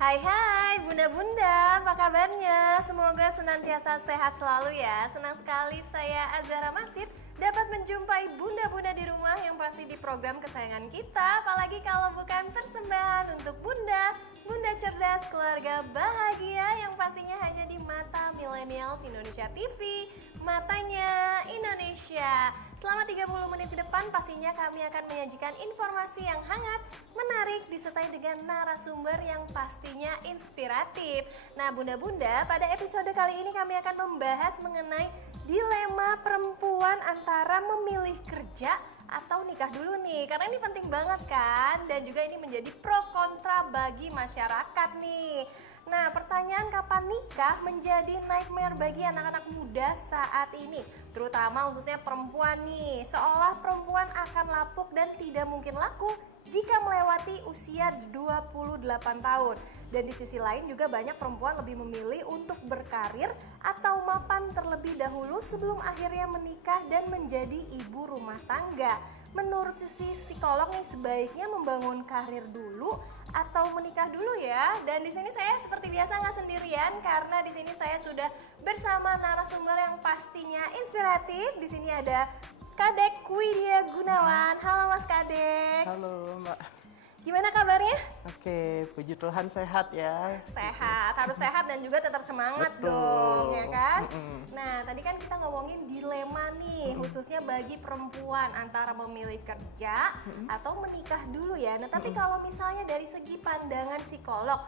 Hai bunda-bunda, apa kabarnya? Semoga senantiasa sehat selalu ya. Senang sekali saya Azhara Masid dapat menjumpai bunda-bunda di rumah yang pasti di program kesayangan kita. Apalagi kalau bukan persembahan untuk bunda, bunda cerdas, keluarga bahagia yang pastinya hanya di Mata Millennials Indonesia TV, matanya Indonesia. Selama 30 menit ke depan pastinya kami akan menyajikan informasi yang hangat, menarik, disertai dengan narasumber yang pastinya inspiratif. Nah bunda-bunda, pada episode kali ini kami akan membahas mengenai dilema perempuan antara memilih kerja atau nikah dulu nih. Karena ini penting banget kan, dan juga ini menjadi pro kontra bagi masyarakat nih. Nah, pertanyaan kapan nikah menjadi nightmare bagi anak-anak muda saat ini, terutama khususnya perempuan nih. Seolah perempuan akan lapuk dan tidak mungkin laku jika melewati usia 28 tahun. Dan di sisi lain juga banyak perempuan lebih memilih untuk berkarir atau mapan terlebih dahulu sebelum akhirnya menikah dan menjadi ibu rumah tangga. Menurut sisi psikolog nih, sebaiknya membangun karir dulu atau menikah dulu ya. Dan di sini saya seperti biasa nggak sendirian, karena di sini saya sudah bersama narasumber yang pastinya inspiratif. Di sini ada Kadek Widya Gunawan. Halo Mas Kadek. Halo Mbak. Gimana kabarnya? Oke, puji Tuhan sehat ya. Sehat, harus sehat dan juga tetap semangat. Betul. Dong, ya kan? Nah, tadi kan kita ngomongin dilema nih, khususnya bagi perempuan antara memilih kerja atau menikah dulu ya. Nah, tapi kalau misalnya dari segi pandangan psikolog,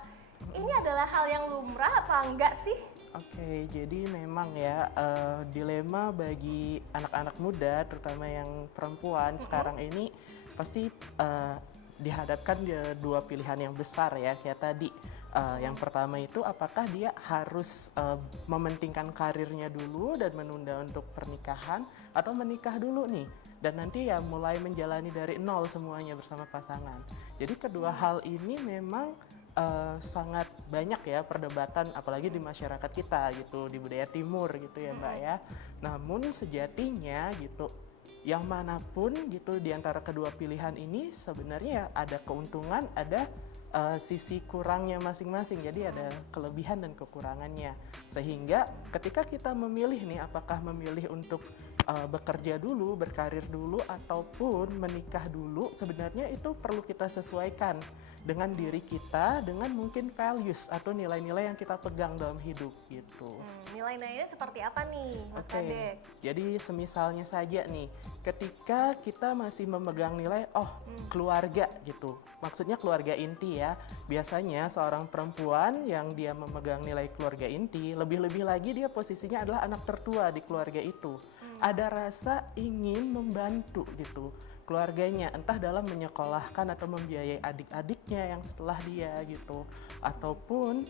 ini adalah hal yang lumrah apa enggak sih? Oke, jadi memang ya dilema bagi anak-anak muda, terutama yang perempuan sekarang ini pasti dihadapkan dua pilihan yang besar ya. Kayak tadi, yang pertama itu apakah dia harus mementingkan karirnya dulu dan menunda untuk pernikahan, atau menikah dulu nih dan nanti ya mulai menjalani dari nol semuanya bersama pasangan. Jadi kedua hal ini memang sangat banyak ya perdebatan, apalagi di masyarakat kita gitu, di budaya timur gitu ya Mbak ya. Namun sejatinya gitu, yang manapun gitu di antara kedua pilihan ini sebenarnya ada keuntungan, ada sisi kurangnya masing-masing. Jadi ada kelebihan dan kekurangannya. Sehingga ketika kita memilih nih, apakah memilih untuk bekerja dulu, berkarir dulu, ataupun menikah dulu, sebenarnya itu perlu kita sesuaikan dengan diri kita, dengan mungkin values atau nilai-nilai yang kita pegang dalam hidup gitu. Nilai-nilainya seperti apa nih Mas Kadek? Jadi semisalnya saja nih, ketika kita masih memegang nilai keluarga gitu, maksudnya keluarga inti ya. Biasanya seorang perempuan yang dia memegang nilai keluarga inti, lebih-lebih lagi dia posisinya adalah anak tertua di keluarga itu. Ada rasa ingin membantu gitu keluarganya, entah dalam menyekolahkan atau membiayai adik-adiknya yang setelah dia gitu, ataupun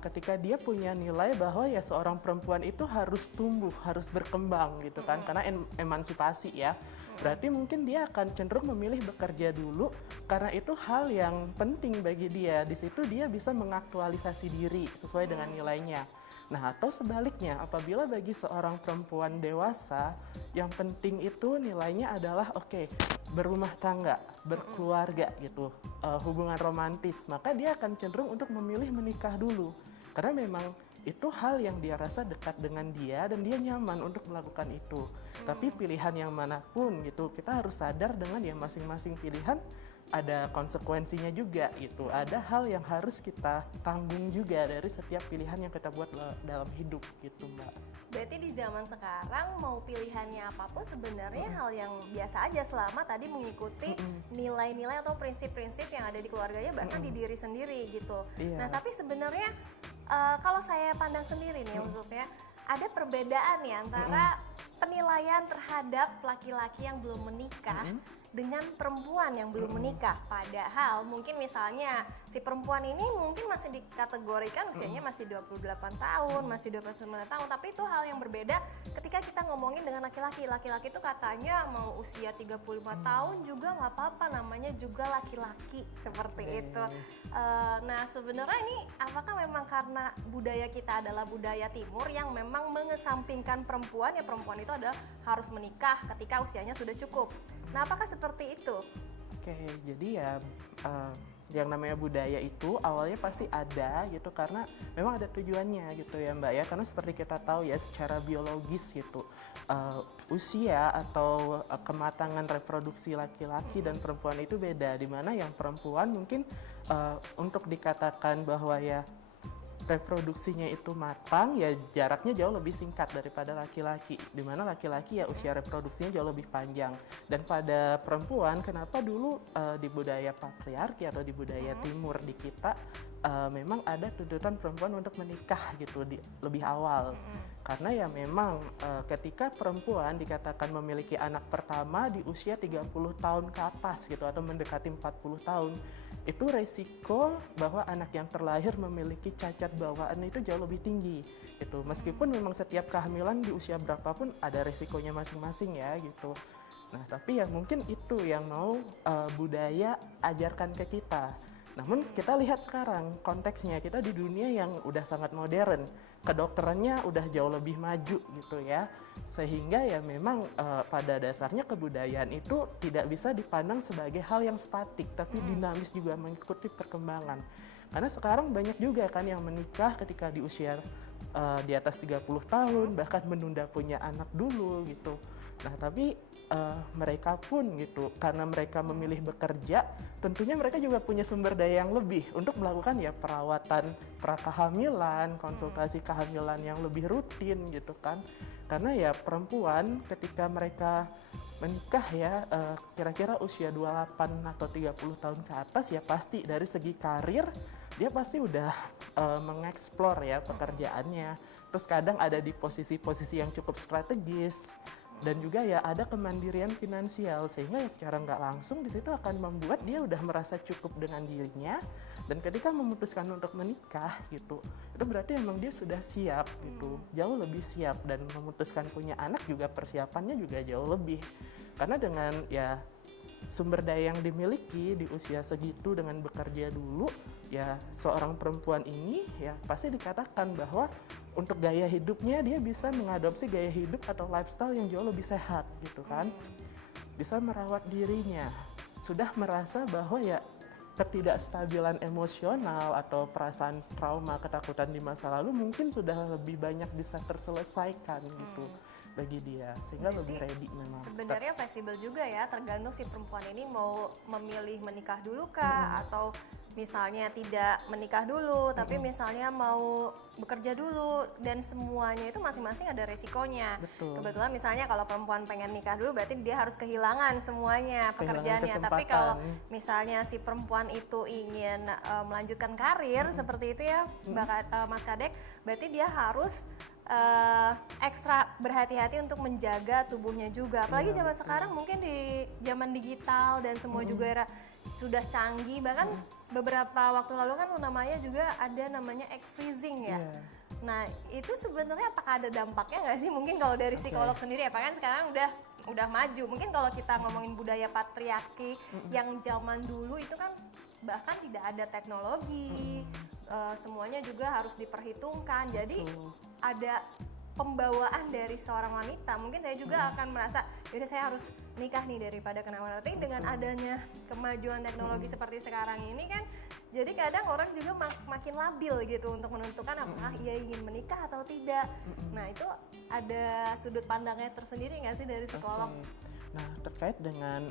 ketika dia punya nilai bahwa ya seorang perempuan itu harus tumbuh, harus berkembang gitu kan, karena emansipasi ya. Berarti mungkin dia akan cenderung memilih bekerja dulu karena itu hal yang penting bagi dia. Di situ dia bisa mengaktualisasi diri sesuai dengan nilainya. Nah, atau sebaliknya, apabila bagi seorang perempuan dewasa yang penting itu nilainya adalah berumah tangga, berkeluarga gitu, hubungan romantis, maka dia akan cenderung untuk memilih menikah dulu. Karena memang itu hal yang dia rasa dekat dengan dia dan dia nyaman untuk melakukan itu. Tapi pilihan yang manapun gitu, kita harus sadar dengan ya masing-masing pilihan ada konsekuensinya juga gitu. Ada hal yang harus kita tanggung juga dari setiap pilihan yang kita buat dalam hidup gitu Mbak. Berarti di zaman sekarang mau pilihannya apapun sebenarnya hal yang biasa aja selama tadi mengikuti nilai-nilai atau prinsip-prinsip yang ada di keluarganya, bahkan di diri sendiri gitu. Nah tapi sebenarnya kalau saya pandang sendiri nih khususnya, ada perbedaan nih antara penilaian terhadap laki-laki yang belum menikah dengan perempuan yang belum menikah. Padahal mungkin misalnya si perempuan ini mungkin masih dikategorikan usianya masih 28 tahun, masih 29 tahun, tapi itu hal yang berbeda ketika kita ngomongin dengan laki-laki. Laki-laki itu katanya mau usia 35 tahun juga nggak apa-apa, namanya juga laki-laki seperti itu. Nah sebenarnya ini apakah memang karena budaya kita adalah budaya timur yang memang mengesampingkan perempuan, ya perempuan itu adalah harus menikah ketika usianya sudah cukup. Nah apakah seperti itu? Oke, jadi ya yang namanya budaya itu awalnya pasti ada gitu karena memang ada tujuannya gitu ya Mbak ya, karena seperti kita tahu ya secara biologis gitu usia atau kematangan reproduksi laki-laki dan perempuan itu beda, dimana yang perempuan mungkin untuk dikatakan bahwa ya reproduksinya itu matang ya jaraknya jauh lebih singkat daripada laki-laki, dimana laki-laki ya usia reproduksinya jauh lebih panjang. Dan pada perempuan kenapa dulu di budaya patriarki atau di budaya timur di kita memang ada tuntutan perempuan untuk menikah gitu lebih awal, karena ya memang ketika perempuan dikatakan memiliki anak pertama di usia 30 tahun ke atas gitu atau mendekati 40 tahun, itu resiko bahwa anak yang terlahir memiliki cacat bawaan itu jauh lebih tinggi gitu. Meskipun memang setiap kehamilan di usia berapapun ada resikonya masing-masing ya gitu. Nah tapi ya mungkin itu yang mau budaya ajarkan ke kita. Namun kita lihat sekarang konteksnya, kita di dunia yang udah sangat modern, kedokterannya udah jauh lebih maju gitu ya, sehingga ya memang pada dasarnya kebudayaan itu tidak bisa dipandang sebagai hal yang statik, tapi dinamis juga mengikuti perkembangan. Karena sekarang banyak juga kan yang menikah ketika di usia di atas 30 tahun, bahkan menunda punya anak dulu gitu. Nah tapi mereka pun gitu, karena mereka memilih bekerja, tentunya mereka juga punya sumber daya yang lebih untuk melakukan ya perawatan prakehamilan, konsultasi kehamilan yang lebih rutin gitu kan. Karena ya perempuan ketika mereka menikah ya kira-kira usia 28 atau 30 tahun ke atas ya pasti dari segi karir dia pasti udah mengeksplor ya pekerjaannya. Terus kadang ada di posisi-posisi yang cukup strategis. Dan juga ya ada kemandirian finansial, sehingga ya secara nggak langsung di situ akan membuat dia udah merasa cukup dengan dirinya, dan ketika memutuskan untuk menikah gitu, itu berarti emang dia sudah siap gitu, jauh lebih siap, dan memutuskan punya anak juga persiapannya juga jauh lebih, karena dengan ya sumber daya yang dimiliki di usia segitu dengan bekerja dulu, ya seorang perempuan ini ya pasti dikatakan bahwa untuk gaya hidupnya dia bisa mengadopsi gaya hidup atau lifestyle yang jauh lebih sehat gitu kan. Bisa merawat dirinya, sudah merasa bahwa ya ketidakstabilan emosional atau perasaan trauma, ketakutan di masa lalu mungkin sudah lebih banyak bisa terselesaikan gitu bagi dia, sehingga lebih ready memang. Sebenarnya fleksibel juga ya, tergantung si perempuan ini mau memilih menikah dulu kah atau misalnya tidak menikah dulu tapi misalnya mau bekerja dulu, dan semuanya itu masing-masing ada resikonya. Betul. Kebetulan misalnya kalau perempuan pengen nikah dulu berarti dia harus kehilangan semuanya pekerjaannya, kesempatan. tapi kalau misalnya si perempuan itu ingin melanjutkan karir seperti itu ya Mas Kadek, berarti dia harus ekstra berhati-hati untuk menjaga tubuhnya juga, apalagi zaman sekarang mungkin di zaman digital dan semua juga era sudah canggih, bahkan beberapa waktu lalu kan namanya juga ada namanya egg freezing ya. Nah itu sebenarnya apakah ada dampaknya nggak sih, mungkin kalau dari psikolog sendiri ya, kan sekarang udah maju, mungkin kalau kita ngomongin budaya patriarki yang zaman dulu itu kan bahkan tidak ada teknologi, semuanya juga harus diperhitungkan, jadi ada pembawaan dari seorang wanita, mungkin saya juga akan merasa yaudah saya harus nikah nih daripada kenapa-napa. Tapi dengan adanya kemajuan teknologi seperti sekarang ini kan, jadi kadang orang juga makin labil gitu untuk menentukan apakah ia ingin menikah atau tidak. Nah itu ada sudut pandangnya tersendiri nggak sih dari psikolog? Nah terkait dengan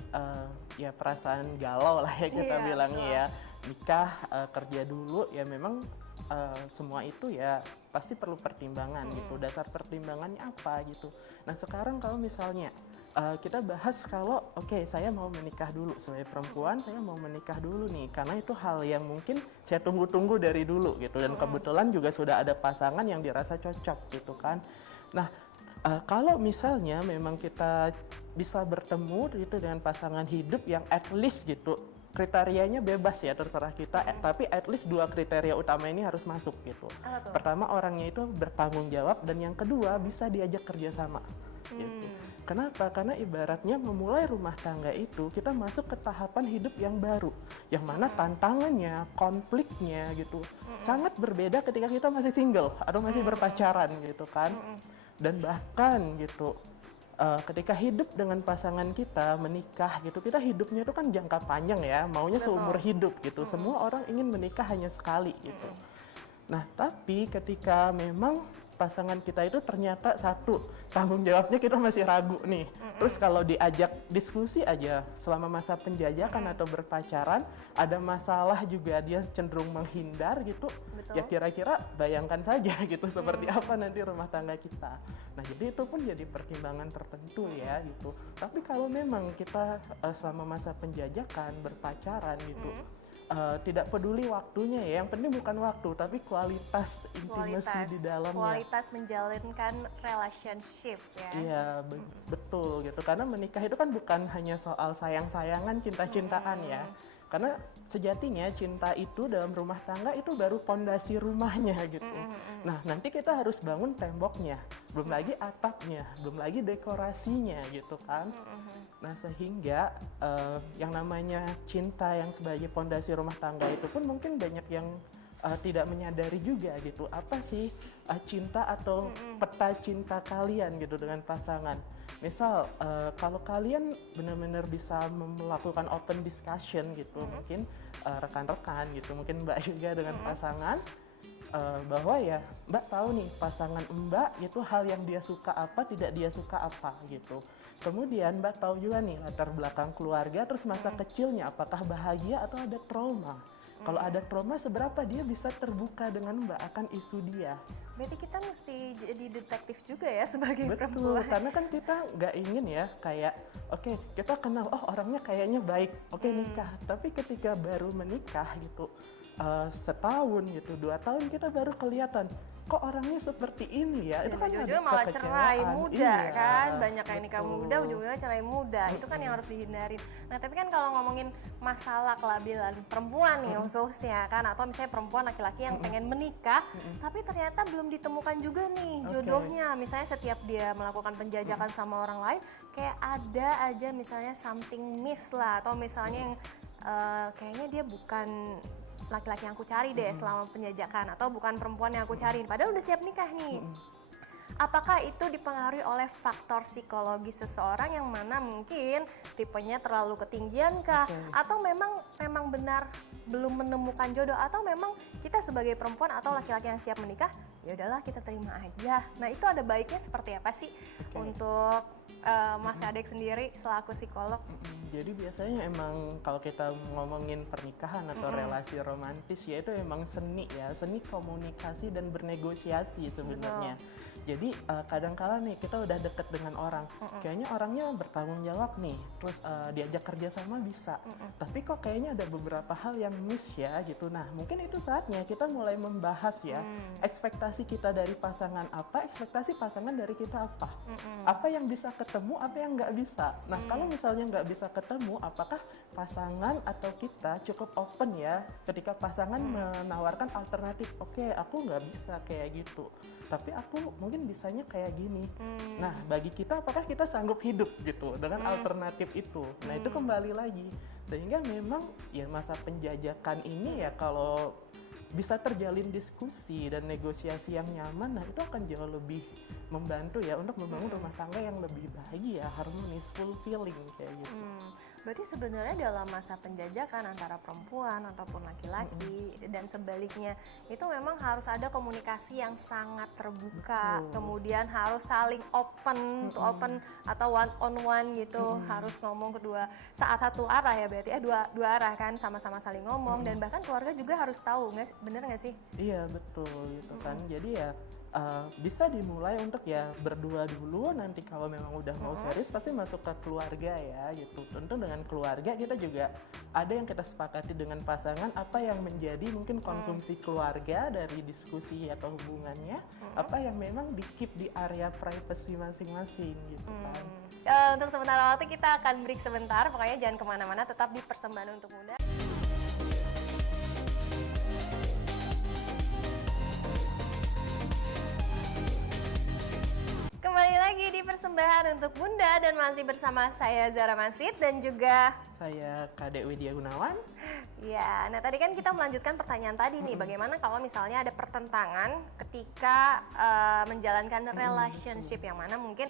ya perasaan galau lah ya kita bilangnya ya, nikah kerja dulu ya memang semua itu ya pasti perlu pertimbangan gitu. Dasar pertimbangannya apa gitu. Nah sekarang kalau misalnya kita bahas kalau saya mau menikah dulu sebagai perempuan, saya mau menikah dulu nih karena itu hal yang mungkin saya tunggu-tunggu dari dulu gitu, dan kebetulan juga sudah ada pasangan yang dirasa cocok gitu kan. Nah kalau misalnya memang kita bisa bertemu gitu dengan pasangan hidup yang at least gitu, kriterianya bebas ya, terserah kita, tapi at least 2 kriteria utama ini harus masuk gitu. Pertama, orangnya itu bertanggung jawab, dan yang kedua bisa diajak kerjasama gitu. Kenapa? Karena ibaratnya memulai rumah tangga itu kita masuk ke tahapan hidup yang baru, yang mana tantangannya, konfliknya gitu sangat berbeda ketika kita masih single atau masih berpacaran gitu kan. Dan bahkan gitu ketika hidup dengan pasangan kita, menikah gitu, kita hidupnya itu kan jangka panjang ya, maunya seumur hidup gitu. Semua orang ingin menikah hanya sekali gitu. Nah, tapi ketika memang pasangan kita itu ternyata satu, tanggung jawabnya kita masih ragu nih. Terus kalau diajak diskusi aja selama masa penjajakan atau berpacaran, ada masalah juga dia cenderung menghindar gitu. Betul. Ya kira-kira bayangkan saja gitu seperti apa nanti rumah tangga kita. Nah, jadi itu pun jadi pertimbangan tertentu ya gitu. Tapi kalau memang kita selama masa penjajakan, berpacaran gitu, tidak peduli waktunya ya, yang penting bukan waktu tapi kualitas intimasi di dalamnya. Kualitas menjalankan relationship ya. Iya, betul gitu. Karena menikah itu kan bukan hanya soal sayang-sayangan, cinta-cintaan ya. Karena sejatinya cinta itu dalam rumah tangga itu baru pondasi rumahnya gitu. Nah, nanti kita harus bangun temboknya, belum lagi atapnya, belum lagi dekorasinya gitu kan. Nah, sehingga yang namanya cinta yang sebagai pondasi rumah tangga itu pun mungkin banyak yang tidak menyadari juga gitu. Apa sih cinta atau peta cinta kalian gitu dengan pasangan. Misal kalau kalian benar-benar bisa melakukan open discussion gitu, mungkin rekan-rekan gitu, mungkin Mbak juga dengan pasangan, bahwa ya Mbak tahu nih pasangan Mbak itu hal yang dia suka apa, tidak dia suka apa gitu. Kemudian Mbak tahu juga nih latar belakang keluarga, terus masa kecilnya apakah bahagia atau ada trauma. Kalau ada trauma, seberapa dia bisa terbuka dengan Mbak akan isu dia. Berarti kita mesti jadi detektif juga ya sebagai Betul, perempuan. karena kan kita nggak ingin ya kayak, oke, kita kenal, oh orangnya kayaknya baik, oke nikah. Tapi ketika baru menikah gitu, setahun gitu, 2 tahun kita baru kelihatan, kok orangnya seperti ini ya. Dan Itu kan ada ujung-ujungnya malah cerai kekecewaan. muda Iya, kan, banyak yang nikah betul. muda ujung-ujungnya cerai muda, itu kan yang harus dihindarin. Nah tapi kan kalau ngomongin masalah kelabilan perempuan nih khususnya kan, atau misalnya perempuan laki-laki yang pengen menikah tapi ternyata belum ditemukan juga nih jodohnya, misalnya setiap dia melakukan penjajakan sama orang lain kayak ada aja misalnya something miss lah, atau misalnya yang kayaknya dia bukan laki-laki yang aku cari deh selama penjajakan, atau bukan perempuan yang aku cari padahal udah siap nikah nih. Apakah itu dipengaruhi oleh faktor psikologi seseorang yang mana mungkin tipenya terlalu ketinggian kah, atau memang benar belum menemukan jodoh, atau memang kita sebagai perempuan atau laki-laki yang siap menikah ya udahlah kita terima aja. Nah itu ada baiknya seperti apa sih untuk Mas Kadek sendiri selaku psikolog? Jadi biasanya emang kalau kita ngomongin pernikahan atau relasi romantis ya itu emang seni ya, seni komunikasi dan bernegosiasi sebenarnya. Jadi kadang-kala nih kita udah deket dengan orang, kayaknya orangnya bertanggung jawab nih, terus diajak kerja sama bisa, tapi kok kayaknya ada beberapa hal yang miss ya gitu. Nah mungkin itu saatnya kita mulai membahas ya, ekspektasi kita dari pasangan apa, ekspektasi pasangan dari kita apa yang bisa ketemu, apa yang nggak bisa. Nah kalau misalnya nggak bisa ketemu, apakah pasangan atau kita cukup open ya ketika pasangan menawarkan alternatif, oke, aku nggak bisa kayak gitu, tapi aku mungkin bisanya kayak gini. Nah bagi kita apakah kita sanggup hidup gitu dengan alternatif itu. Nah itu kembali lagi, sehingga memang ya masa penjajakan ini ya kalau bisa terjalin diskusi dan negosiasi yang nyaman, nah itu akan jauh lebih membantu ya untuk membangun rumah tangga yang lebih bahagia, harmonis, fulfilling kayak gitu. Berarti sebenarnya dalam masa penjajakan antara perempuan ataupun laki-laki dan sebaliknya itu memang harus ada komunikasi yang sangat terbuka, kemudian harus saling open to open atau one on one gitu, harus ngomong kedua saat satu arah ya, berarti dua arah kan, sama-sama saling ngomong, dan bahkan keluarga juga harus tahu, bener nggak sih? Iya betul gitu kan. Jadi ya bisa dimulai untuk ya berdua dulu, nanti kalau memang udah mau serius pasti masuk ke keluarga ya gitu. Tentu dengan keluarga kita juga ada yang kita sepakati dengan pasangan, apa yang menjadi mungkin konsumsi keluarga dari diskusi atau hubungannya, apa yang memang di keep di area privacy masing-masing gitu kan. Untuk sementara waktu kita akan break sebentar, pokoknya jangan kemana-mana, tetap di Persembahan untuk Bunda. Kembali lagi di Persembahan untuk Bunda dan masih bersama saya Zara Masid dan juga Saya Kadek Widya Gunawan. ya. Nah tadi kan kita melanjutkan pertanyaan tadi nih, bagaimana kalau misalnya ada pertentangan ketika menjalankan relationship yang mana mungkin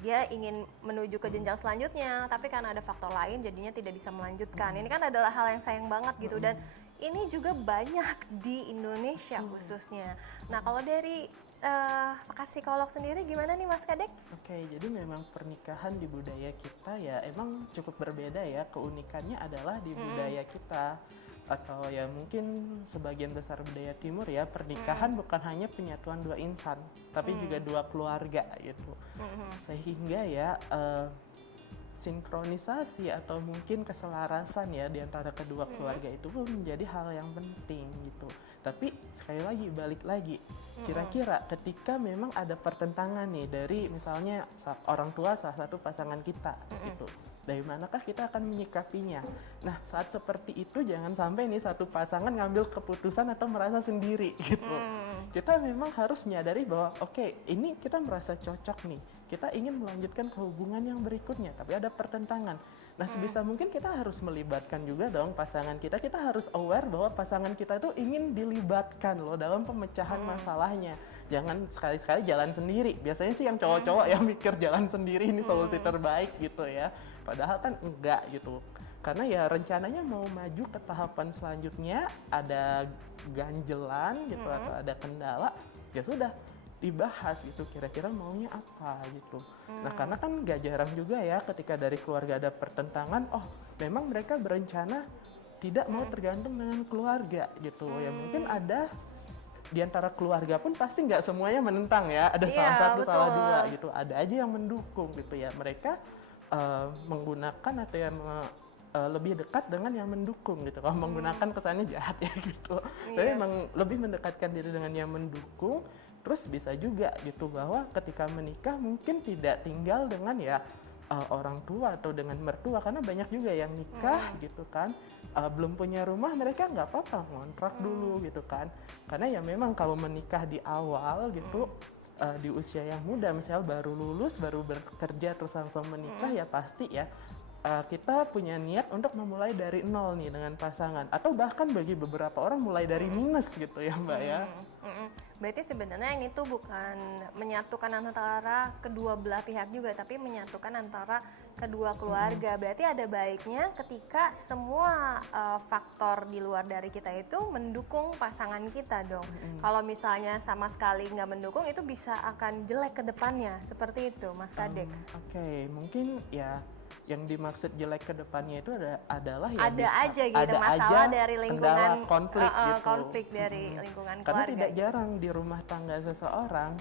dia ingin menuju ke jenjang selanjutnya, tapi karena ada faktor lain jadinya tidak bisa melanjutkan. Ini kan adalah hal yang sayang banget gitu, dan ini juga banyak di Indonesia khususnya. Nah, kalau dari pakar psikolog sendiri gimana nih Mas Kadek? Oke, jadi memang pernikahan di budaya kita ya emang cukup berbeda ya. Keunikannya adalah di budaya kita, atau ya mungkin sebagian besar budaya timur ya, pernikahan bukan hanya penyatuan dua insan, tapi juga dua keluarga gitu. Sehingga ya sinkronisasi atau mungkin keselarasan ya di antara kedua keluarga itu pun menjadi hal yang penting gitu. Tapi sekali lagi balik lagi, kira-kira ketika memang ada pertentangan nih dari misalnya orang tua salah satu pasangan kita gitu, dari manakah kita akan menyikapinya? Nah, saat seperti itu jangan sampai nih satu pasangan ngambil keputusan atau merasa sendiri gitu. Kita memang harus menyadari bahwa oke, ini kita merasa cocok nih, kita ingin melanjutkan ke hubungan yang berikutnya, tapi ada pertentangan. Nah, sebisa mungkin kita harus melibatkan juga dong pasangan kita. Kita harus aware bahwa pasangan kita itu ingin dilibatkan loh dalam pemecahan masalahnya. Jangan sekali-sekali jalan sendiri. Biasanya sih yang cowok-cowok yang mikir jalan sendiri ini solusi terbaik gitu ya. Padahal kan enggak gitu. Karena ya rencananya mau maju ke tahapan selanjutnya, ada ganjelan gitu atau ada kendala, ya sudah dibahas gitu kira-kira maunya apa gitu. Nah, karena kan gak jarang juga ya ketika dari keluarga ada pertentangan, oh memang mereka berencana tidak mau tergantung dengan keluarga gitu. Ya mungkin ada di antara keluarga pun pasti nggak semuanya menentang ya, ada salah satu salah dua gitu, ada aja yang mendukung gitu ya. Mereka menggunakan atau yang lebih dekat dengan yang mendukung gitu. Kalau menggunakan kesannya jahat ya gitu. Tapi memang lebih mendekatkan diri dengan yang mendukung. Terus bisa juga gitu bahwa ketika menikah mungkin tidak tinggal dengan ya orang tua atau dengan mertua, karena banyak juga yang nikah gitu kan belum punya rumah, mereka nggak apa-apa ngontrak dulu gitu kan. Karena ya memang kalau menikah di awal gitu di usia yang muda, misalnya baru lulus, baru bekerja terus langsung menikah, ya pasti ya kita punya niat untuk memulai dari nol nih dengan pasangan, atau bahkan bagi beberapa orang mulai dari minus gitu ya Mbak ya. Berarti sebenarnya ini tuh bukan menyatukan antara kedua belah pihak juga, tapi menyatukan antara kedua keluarga. Berarti ada baiknya ketika semua faktor di luar dari kita itu mendukung pasangan kita dong. Kalau misalnya sama sekali nggak mendukung, itu bisa akan jelek ke depannya. Seperti itu Mas Kadek. Oke, mungkin ya yang dimaksud jelek ke depannya itu adalah ya ada bisa, aja gitu ada masalah aja dari lingkungan, kendala konflik gitu. konflik dari lingkungan Karena keluarga. tidak jarang di rumah tangga seseorang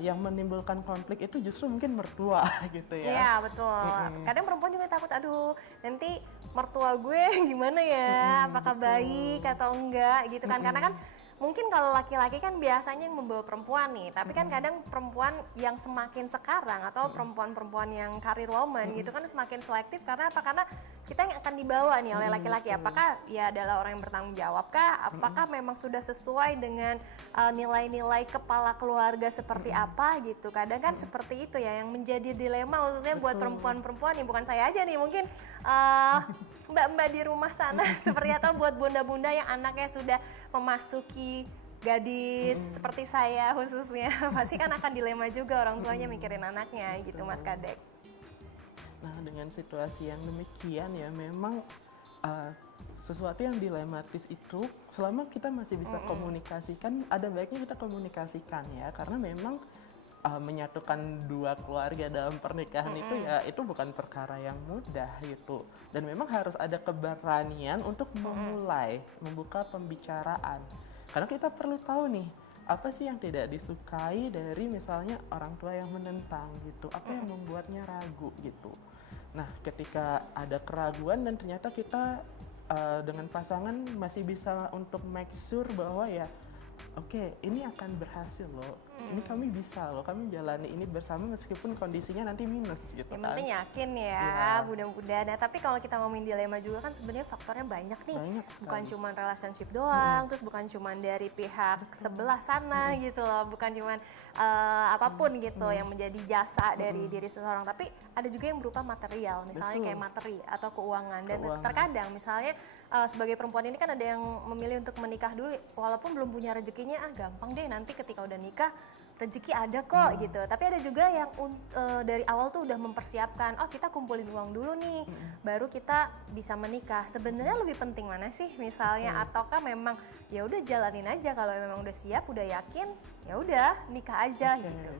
yang menimbulkan konflik itu justru mungkin mertua gitu ya. Iya betul. Kadang perempuan juga takut, aduh nanti mertua gue gimana ya, apakah baik atau enggak gitu kan. Karena kan mungkin kalau laki-laki kan biasanya yang membawa perempuan nih, tapi kan kadang perempuan yang semakin sekarang atau perempuan-perempuan yang karir woman gitu kan semakin selektif. Karena apa? Karena kita yang akan dibawa nih oleh laki-laki, apakah ya adalah orang yang bertanggung jawab kah? Apakah memang sudah sesuai dengan nilai-nilai kepala keluarga seperti apa gitu. Kadang kan seperti itu ya yang menjadi dilema khususnya buat perempuan-perempuan nih, bukan saya aja nih, mungkin mbak-mbak di rumah sana seperti atau buat bunda-bunda yang anaknya sudah memasuki gadis seperti saya khususnya, pasti kan akan dilema juga orang tuanya mikirin anaknya gitu Mas Kadek. Nah, dengan situasi yang demikian ya memang sesuatu yang dilematis itu selama kita masih bisa komunikasikan, ada baiknya kita komunikasikan ya, karena memang menyatukan dua keluarga dalam pernikahan itu ya itu bukan perkara yang mudah gitu, dan memang harus ada keberanian untuk memulai membuka pembicaraan, karena kita perlu tahu nih apa sih yang tidak disukai dari misalnya orang tua yang menentang gitu, apa yang membuatnya ragu gitu. Nah, ketika ada keraguan dan ternyata kita dengan pasangan masih bisa untuk make sure bahwa ya oke, ini akan berhasil loh. Ini kami bisa loh, kami jalani ini bersama meskipun kondisinya nanti minus gitu Yang kan. penting yakin ya, mudah-mudahan. Nah, tapi kalau kita ngomongin dilema juga kan sebenarnya faktornya banyak nih. Banyak sekali. Bukan cuma relationship doang, terus bukan cuma dari pihak sebelah sana gitu loh, bukan cuma apapun gitu yang menjadi jasa dari diri seseorang, tapi ada juga yang berupa material, misalnya kayak materi atau keuangan. Dan terkadang misalnya sebagai perempuan ini kan ada yang memilih untuk menikah dulu walaupun belum punya rezekinya, gampang deh nanti ketika udah nikah rezeki ada kok gitu. Tapi ada juga yang dari awal tuh udah mempersiapkan, oh kita kumpulin uang dulu nih, baru kita bisa menikah. Sebenarnya lebih penting mana sih misalnya, ataukah memang ya udah jalanin aja, kalau memang udah siap, udah yakin, ya udah nikah aja gitu.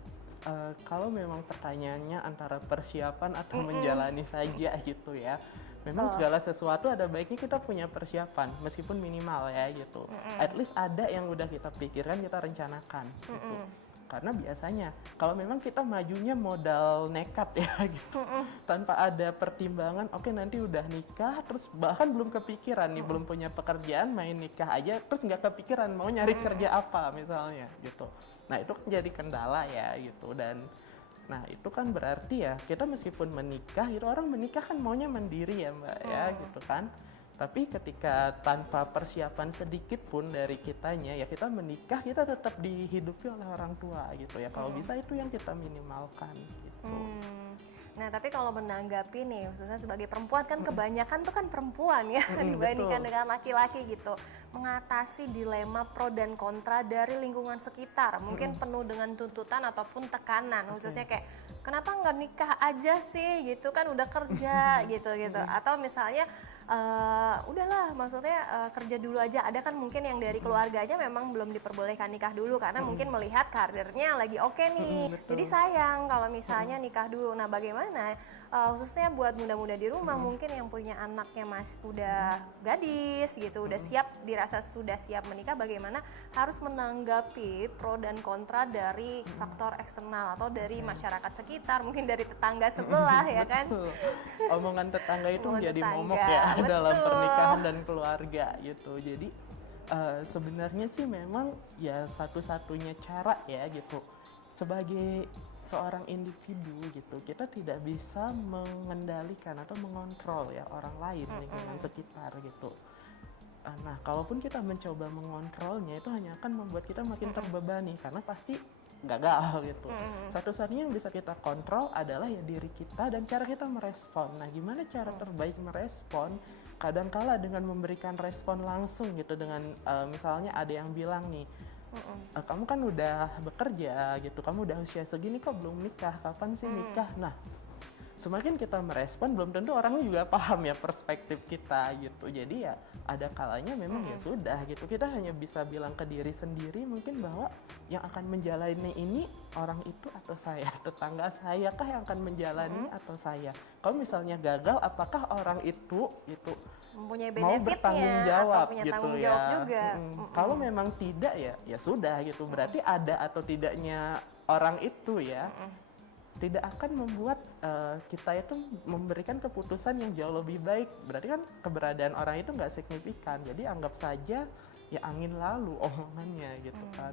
Kalau memang pertanyaannya antara persiapan atau menjalani saja gitu ya, memang segala sesuatu ada baiknya kita punya persiapan meskipun minimal ya gitu. At least ada yang udah kita pikirkan, kita rencanakan gitu. Karena biasanya kalau memang kita majunya modal nekat ya gitu, tanpa ada pertimbangan, oke nanti udah nikah, terus bahkan belum kepikiran nih, belum punya pekerjaan, main nikah aja, terus nggak kepikiran mau nyari kerja apa misalnya gitu. Nah itu kan jadi kendala ya gitu. Dan nah itu kan berarti ya kita meskipun menikah, itu orang menikah kan maunya mandiri ya Mbak ya gitu kan. Tapi ketika tanpa persiapan sedikit pun dari kitanya, ya kita menikah, kita tetap dihidupi oleh orang tua gitu ya. Kalau bisa itu yang kita minimalkan gitu. Nah tapi kalau menanggapi nih, khususnya sebagai perempuan kan kebanyakan tuh kan perempuan ya dibandingkan betul. dengan laki-laki gitu. Mengatasi dilema pro dan kontra dari lingkungan sekitar, mungkin penuh dengan tuntutan ataupun tekanan, khususnya kayak kenapa nggak nikah aja sih gitu kan udah kerja gitu. Atau misalnya udahlah maksudnya kerja dulu aja. Ada kan mungkin yang dari keluarganya memang belum diperbolehkan nikah dulu karena mungkin melihat karirnya lagi oke nih. Jadi sayang kalau misalnya nikah dulu. Nah bagaimana khususnya buat muda-muda di rumah mungkin yang punya anaknya udah gadis gitu, udah siap, dirasa sudah siap menikah, bagaimana harus menanggapi pro dan kontra dari faktor eksternal atau dari masyarakat sekitar, mungkin dari tetangga sebelah ya kan. Betul. Omongan tetangga itu Omongan menjadi tetangga, momok ya dalam betul. pernikahan dan keluarga gitu. Jadi sebenarnya sih memang ya satu-satunya cara ya gitu, sebagai seorang individu gitu, kita tidak bisa mengendalikan atau mengontrol ya orang lain, lingkungan sekitar gitu. Nah, kalaupun kita mencoba mengontrolnya, itu hanya akan membuat kita makin terbebani karena pasti gagal gitu. Satu-satunya yang bisa kita kontrol adalah ya diri kita dan cara kita merespon. Nah, gimana cara terbaik merespon? Kadangkala dengan memberikan respon langsung gitu, dengan misalnya ada yang bilang nih, kamu kan udah bekerja gitu, kamu udah usia segini kok belum nikah, kapan sih nikah? Nah, semakin kita merespon, belum tentu orangnya juga paham ya perspektif kita gitu. Jadi ya ada kalanya memang ya sudah gitu, kita hanya bisa bilang ke diri sendiri mungkin bahwa yang akan menjalani ini orang itu atau saya, tetangga saya kah yang akan menjalani atau saya. Kalau misalnya gagal, apakah orang itu Mempunyai mau benefitnya bertanggung jawab atau punya gitu tanggung ya. jawab juga. Kalau memang tidak ya sudah gitu. Berarti ada atau tidaknya orang itu ya tidak akan membuat kita itu memberikan keputusan yang jauh lebih baik. Berarti kan keberadaan orang itu nggak signifikan. Jadi anggap saja ya angin lalu omongannya gitu kan.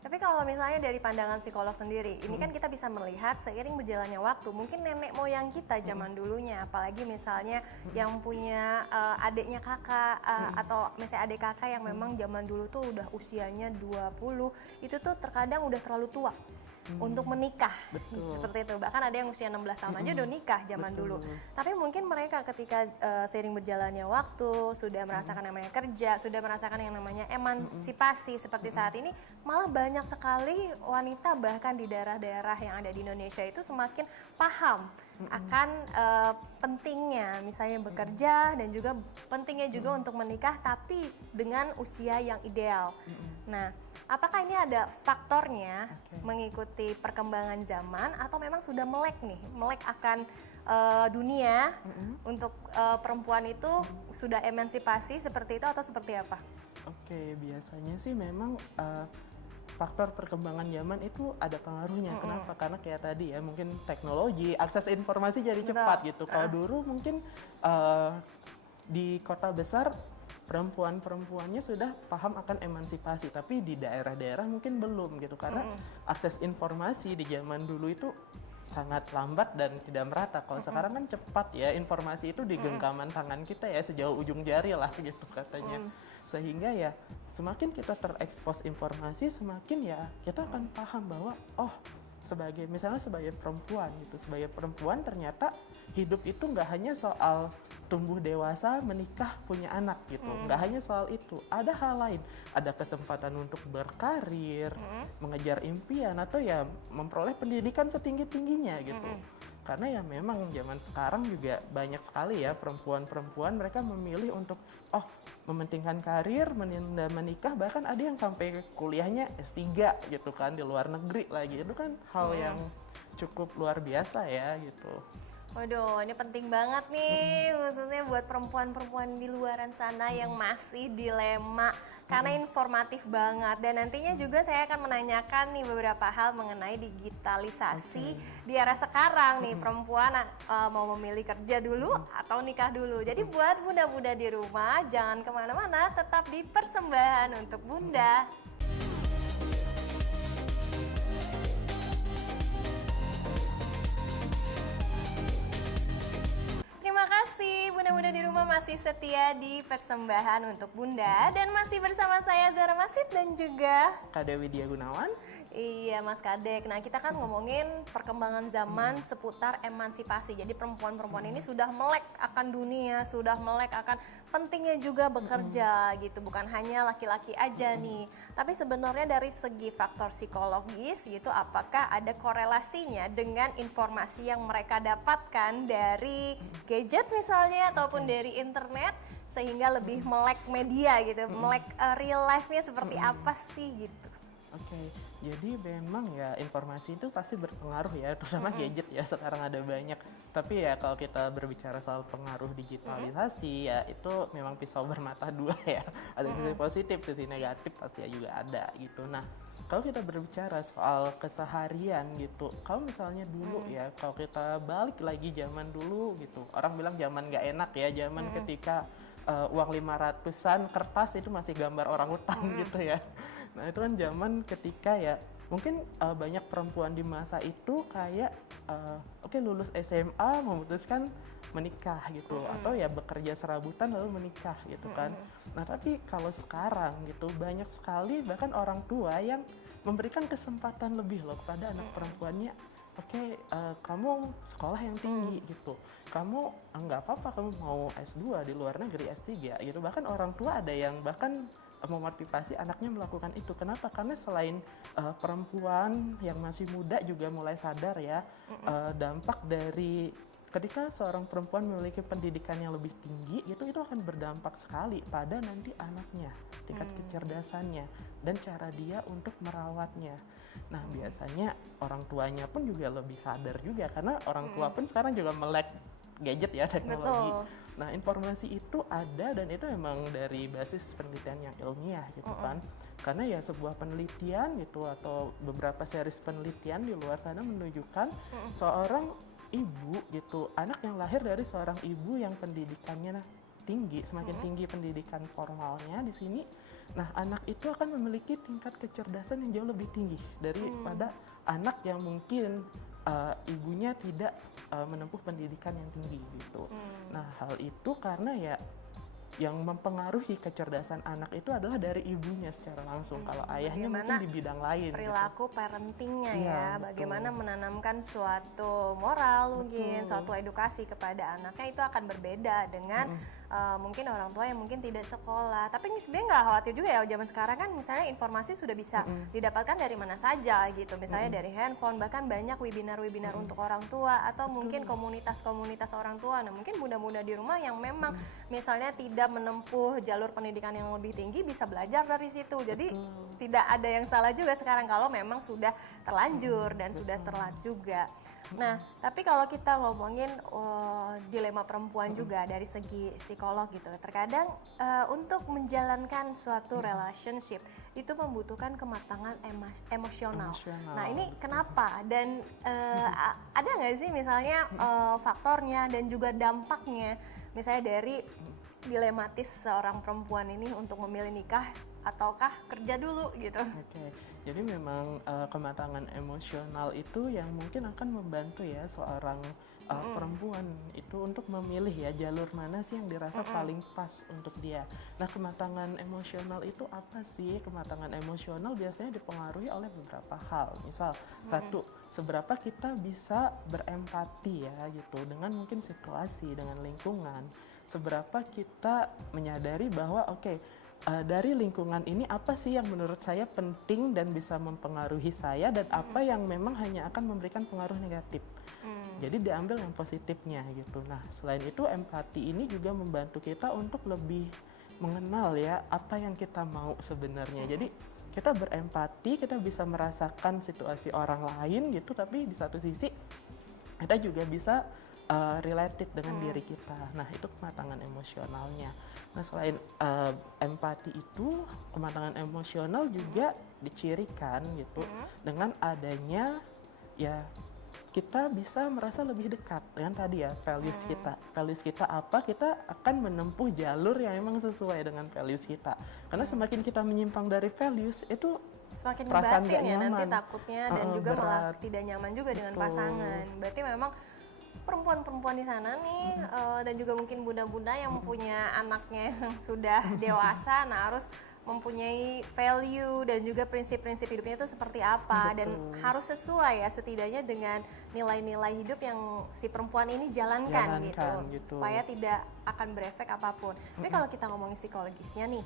Tapi kalau misalnya dari pandangan psikolog sendiri, ini kan kita bisa melihat seiring berjalannya waktu, mungkin nenek moyang kita zaman dulunya, apalagi misalnya yang punya adiknya kakak, atau misalnya adik kakak yang memang zaman dulu tuh udah usianya 20, itu tuh terkadang udah terlalu tua untuk menikah. Betul. Seperti itu, bahkan ada yang usia 16 tahun aja udah nikah zaman dulu. Tapi mungkin mereka ketika seiring berjalannya waktu, sudah merasakan namanya kerja, sudah merasakan yang namanya emansipasi seperti saat ini, malah banyak sekali wanita bahkan di daerah-daerah yang ada di Indonesia itu semakin paham akan pentingnya misalnya bekerja dan juga pentingnya juga untuk menikah tapi dengan usia yang ideal. Nah, apakah ini ada faktornya mengikuti perkembangan zaman atau memang sudah melek akan dunia untuk perempuan itu sudah emansipasi seperti itu atau seperti apa? Oke, biasanya sih memang faktor perkembangan zaman itu ada pengaruhnya. Kenapa? Karena kayak tadi ya, mungkin teknologi, akses informasi jadi cepat gitu. Kalau dulu mungkin di kota besar perempuan-perempuannya sudah paham akan emansipasi, tapi di daerah-daerah mungkin belum gitu. Karena akses informasi di zaman dulu itu sangat lambat dan tidak merata. Kalau sekarang kan cepat ya, informasi itu di genggaman tangan kita ya, sejauh ujung jari lah gitu katanya. Sehingga ya semakin kita terekspos informasi, semakin ya kita akan paham bahwa oh misalnya sebagai perempuan gitu, sebagai perempuan ternyata hidup itu nggak hanya soal tumbuh dewasa, menikah, punya anak gitu, nggak hanya soal itu, ada hal lain, ada kesempatan untuk berkarir, mengejar impian atau ya memperoleh pendidikan setinggi-tingginya gitu. Karena ya memang zaman sekarang juga banyak sekali ya perempuan-perempuan mereka memilih untuk mementingkan karir, menunda menikah, bahkan ada yang sampai kuliahnya S3 gitu kan di luar negeri lagi. Itu kan hal yang cukup luar biasa ya gitu. Waduh, ini penting banget nih, khususnya buat perempuan-perempuan di luaran sana yang masih dilema, karena informatif banget. Dan nantinya juga saya akan menanyakan nih beberapa hal mengenai digitalisasi di era sekarang nih, perempuan mau memilih kerja dulu atau nikah dulu. Jadi buat bunda-bunda di rumah, jangan kemana-mana, tetap di Persembahan untuk Bunda. Terima kasih bunda-bunda di rumah masih setia di Persembahan untuk Bunda dan masih bersama saya Zara Masid dan juga Kak Dewi Dia Gunawan. iya Mas Kadek. Nah kita kan ngomongin perkembangan zaman seputar emansipasi. Jadi perempuan-perempuan ini sudah melek akan dunia, sudah melek akan pentingnya juga bekerja gitu. Bukan hanya laki-laki aja nih. Tapi sebenarnya dari segi faktor psikologis gitu, apakah ada korelasinya dengan informasi yang mereka dapatkan dari gadget misalnya ataupun dari internet sehingga lebih melek media gitu, melek real life-nya seperti apa sih gitu. Oke, jadi memang ya informasi itu pasti berpengaruh ya, terutama gadget ya sekarang ada banyak. Tapi ya kalau kita berbicara soal pengaruh digitalisasi ya itu memang pisau bermata dua ya. Ada sisi positif, sisi negatif pasti ya juga ada gitu. Nah, kalau kita berbicara soal keseharian gitu, kalau misalnya dulu ya, kalau kita balik lagi zaman dulu gitu, orang bilang zaman nggak enak ya, zaman ketika uang 500-an kertas itu masih gambar orang hutan gitu ya. Nah itu kan zaman ketika ya mungkin banyak perempuan di masa itu kayak lulus SMA memutuskan menikah gitu atau ya bekerja serabutan lalu menikah gitu kan. Nah tapi kalau sekarang gitu banyak sekali bahkan orang tua yang memberikan kesempatan lebih loh kepada anak perempuannya. Oke, kamu sekolah yang tinggi gitu, kamu nggak apa-apa kamu mau S2 di luar negeri, S3 gitu. Bahkan orang tua ada yang bahkan memotivasi anaknya melakukan itu. Kenapa? Karena selain perempuan yang masih muda juga mulai sadar ya dampak dari ketika seorang perempuan memiliki pendidikan yang lebih tinggi itu akan berdampak sekali pada nanti anaknya, tingkat kecerdasannya dan cara dia untuk merawatnya. Nah biasanya orang tuanya pun juga lebih sadar juga karena orang tua pun sekarang juga melek gadget ya, teknologi. Betul. Nah informasi itu ada dan itu memang dari basis penelitian yang ilmiah gitu kan. Karena ya sebuah penelitian gitu atau beberapa series penelitian di luar sana menunjukkan seorang ibu gitu, anak yang lahir dari seorang ibu yang pendidikannya tinggi, semakin tinggi pendidikan formalnya di sini. Nah anak itu akan memiliki tingkat kecerdasan yang jauh lebih tinggi daripada anak yang mungkin ibunya tidak menempuh pendidikan yang tinggi gitu. Nah hal itu karena ya yang mempengaruhi kecerdasan anak itu adalah dari ibunya secara langsung. Kalau ayahnya mungkin di bidang lain. Perilaku parentingnya Iya, ya, betul. bagaimana menanamkan suatu moral mungkin, suatu edukasi kepada anaknya itu akan berbeda dengan mungkin orang tua yang mungkin tidak sekolah. Tapi sebenarnya nggak khawatir juga ya zaman sekarang kan misalnya informasi sudah bisa didapatkan dari mana saja gitu, misalnya dari handphone, bahkan banyak webinar-webinar untuk orang tua atau mungkin komunitas-komunitas orang tua. Nah mungkin bunda-bunda di rumah yang memang misalnya tidak menempuh jalur pendidikan yang lebih tinggi bisa belajar dari situ. Jadi tidak ada yang salah juga sekarang kalau memang sudah terlanjur dan sudah telat juga. Nah, tapi kalau kita ngomongin dilema perempuan juga dari segi psikolog gitu, terkadang untuk menjalankan suatu relationship itu membutuhkan kematangan emosional. Nah, ini kenapa? Dan ada nggak sih misalnya faktornya dan juga dampaknya, misalnya dari dilematis seorang perempuan ini untuk memilih nikah ataukah kerja dulu gitu. Oke, jadi memang kematangan emosional itu yang mungkin akan membantu ya seorang perempuan itu untuk memilih ya jalur mana sih yang dirasa paling pas untuk dia. Nah, kematangan emosional itu apa sih? Kematangan emosional biasanya dipengaruhi oleh beberapa hal. Misal, satu, seberapa kita bisa berempati ya gitu dengan mungkin situasi, dengan lingkungan. Seberapa kita menyadari bahwa dari lingkungan ini apa sih yang menurut saya penting dan bisa mempengaruhi saya dan apa yang memang hanya akan memberikan pengaruh negatif. Jadi diambil yang positifnya gitu. Nah, selain itu empati ini juga membantu kita untuk lebih mengenal ya apa yang kita mau sebenarnya. Jadi kita berempati, kita bisa merasakan situasi orang lain gitu, tapi di satu sisi kita juga bisa related dengan diri kita. Nah, itu kematangan emosionalnya. Nah, selain empati itu, kematangan emosional juga dicirikan gitu dengan adanya ya kita bisa merasa lebih dekat dengan tadi ya values kita. Values kita apa, kita akan menempuh jalur yang memang sesuai dengan values kita. Karena semakin kita menyimpang dari values itu semakin perasaan ngebatin gak ya nyaman. nanti takutnya dan juga Berat. malah tidak nyaman juga dengan Betul. pasangan. Berarti memang perempuan-perempuan di sana nih dan juga mungkin bunda-bunda yang mempunyai anaknya yang sudah dewasa, nah harus mempunyai value dan juga prinsip-prinsip hidupnya itu seperti apa. Dan harus sesuai ya setidaknya dengan nilai-nilai hidup yang si perempuan ini jalankan gitu, supaya tidak akan berefek apapun. Tapi kalau kita ngomongin psikologisnya nih,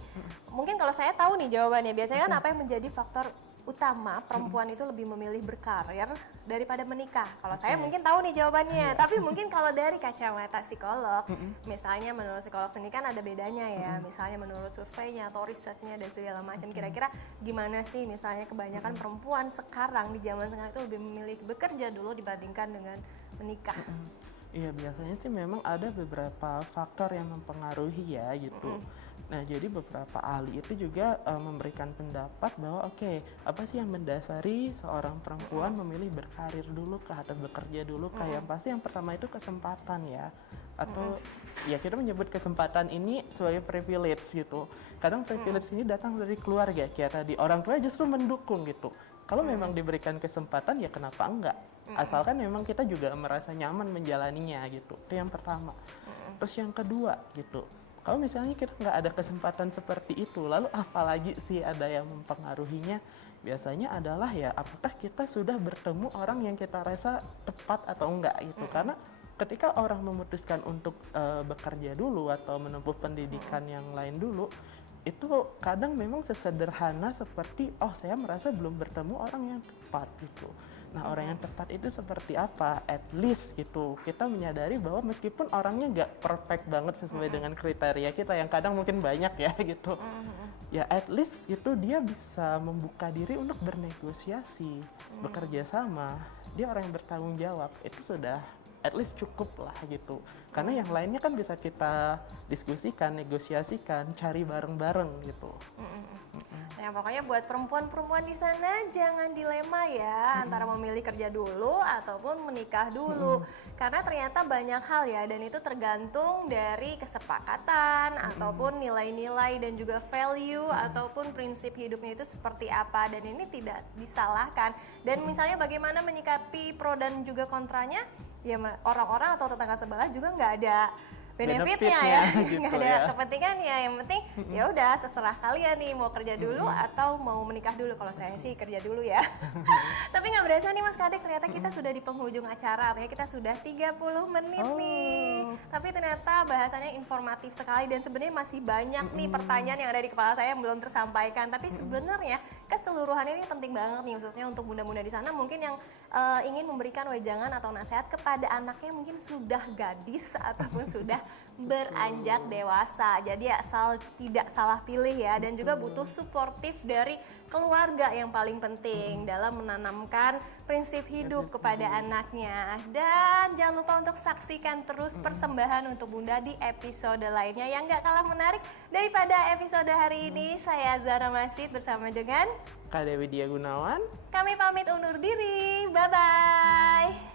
mungkin kalau saya tahu nih jawabannya, biasanya kan apa yang menjadi faktor utama perempuan itu lebih memilih berkarir daripada menikah? Kalau saya mungkin tahu nih jawabannya, tapi mungkin kalau dari kacamata psikolog, misalnya menurut psikolog sendiri kan ada bedanya ya, misalnya menurut surveinya atau risetnya dan segala macam. Kira-kira gimana sih misalnya kebanyakan perempuan sekarang di zaman sekarang itu lebih memilih bekerja dulu dibandingkan dengan menikah? Iya, biasanya sih memang ada beberapa faktor yang mempengaruhi ya gitu. Nah, jadi beberapa ahli itu juga memberikan pendapat bahwa apa sih yang mendasari seorang perempuan memilih berkarir dulu kah atau bekerja dulu kah? Yang pasti yang pertama itu kesempatan ya. Atau ya kita menyebut kesempatan ini sebagai privilege gitu. Kadang privilege ini datang dari keluarga, kayak tadi orang tua justru mendukung gitu. Kalau memang diberikan kesempatan ya kenapa enggak? Asalkan memang kita juga merasa nyaman menjalaninya gitu. Itu yang pertama. Terus yang kedua gitu, kalau misalnya kita nggak ada kesempatan seperti itu, lalu apalagi sih ada yang mempengaruhinya? Biasanya adalah ya apakah kita sudah bertemu orang yang kita rasa tepat atau enggak gitu. Karena ketika orang memutuskan untuk bekerja dulu atau menempuh pendidikan yang lain dulu, itu kadang memang sesederhana seperti saya merasa belum bertemu orang yang tepat gitu. Nah, orang yang tepat itu seperti apa? At least gitu, kita menyadari bahwa meskipun orangnya nggak perfect banget sesuai dengan kriteria kita yang kadang mungkin banyak ya gitu. Ya at least gitu dia bisa membuka diri untuk bernegosiasi, bekerja sama. Dia orang yang bertanggung jawab, itu sudah at least cukup lah gitu. Karena yang lainnya kan bisa kita diskusikan, negosiasikan, cari bareng-bareng gitu. Nah, pokoknya buat perempuan-perempuan di sana jangan dilema ya antara memilih kerja dulu ataupun menikah dulu. Karena ternyata banyak hal ya dan itu tergantung dari kesepakatan ataupun nilai-nilai dan juga value ataupun prinsip hidupnya itu seperti apa, dan ini tidak disalahkan. Dan misalnya bagaimana menyikapi pro dan juga kontranya, ya orang-orang atau tetangga sebelah juga nggak ada benefitnya ya, gitu nggak ada ya. kepentingannya. Yang penting ya udah terserah kalian nih mau kerja dulu atau mau menikah dulu. Kalau saya sih kerja dulu ya. Tapi nggak berasa nih Mas Kadek, ternyata kita sudah di penghujung acara, artinya kita sudah 30 menit nih. Tapi ternyata bahasannya informatif sekali dan sebenarnya masih banyak nih pertanyaan yang ada di kepala saya yang belum tersampaikan. Tapi sebenarnya keseluruhan ini penting banget nih, khususnya untuk bunda-bunda di sana mungkin yang ingin memberikan wejangan atau nasihat kepada anaknya mungkin sudah gadis ataupun sudah beranjak dewasa. Jadi asal tidak salah pilih ya, dan juga butuh suportif dari keluarga yang paling penting dalam menanamkan prinsip hidup kepada anaknya. Dan jangan lupa untuk saksikan terus persembahan untuk Bunda di episode lainnya yang gak kalah menarik daripada episode hari ini. Saya Zara Masid bersama dengan Kak Dewi Dia Gunawan. kami pamit undur diri. Bye-bye.